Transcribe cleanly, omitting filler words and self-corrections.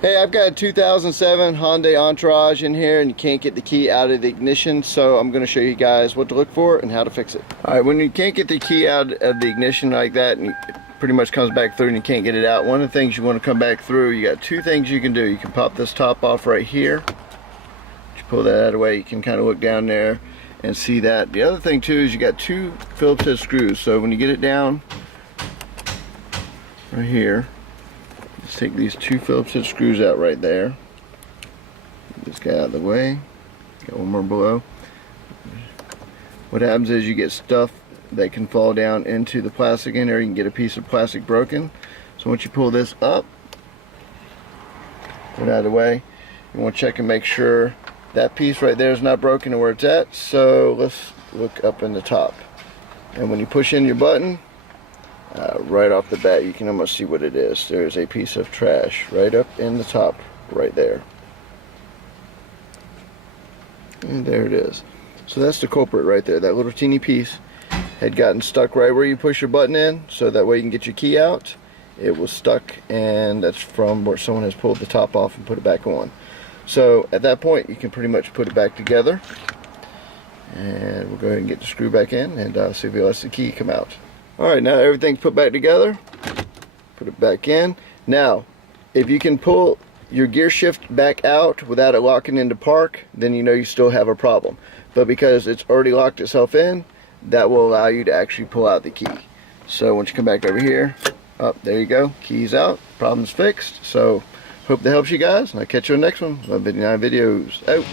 Hey, I've got a 2007 Hyundai Entourage in here and you can't get the key out of the ignition, so I'm going to show you guys what to look for and how to fix it. Alright, when you can't get the key out of the ignition like that and it pretty much comes back through and you can't get it out, one of the things you want to come back through, you got two things you can do. You can pop this top off right here. You pull that out of the way, you can kind of look down there and see that. The other thing too is you got two Phillips head screws, so when you get it down right here, just take these two Phillips head screws out right there. Get this guy out of the way. Got one more below. What happens is you get stuff that can fall down into the plastic in there. You can get a piece of plastic broken. So once you pull this up, put it out of the way, you want to check and make sure that piece right there is not broken and where it's at. So let's look up in the top. And when you push in your button, right off the bat you can almost see what it is. There's a piece of trash right up in the top right there, and there it is. So that's the culprit right there. That little teeny piece had gotten stuck right where you push your button in, so that way you can get your key out. It was stuck, and that's from where someone has pulled the top off and put it back on. So at that point you can pretty much put it back together, and we'll go ahead and get the screw back in and see if it lets the key come out. Alright, now everything's put back together. Put it back in. Now, if you can pull your gear shift back out without it locking into park, then you know you still have a problem. But because it's already locked itself in, that will allow you to actually pull out the key. So once you come back over here, there you go, key's out, problem's fixed. So hope that helps you guys, and I'll catch you on the next one. Love 59 videos out.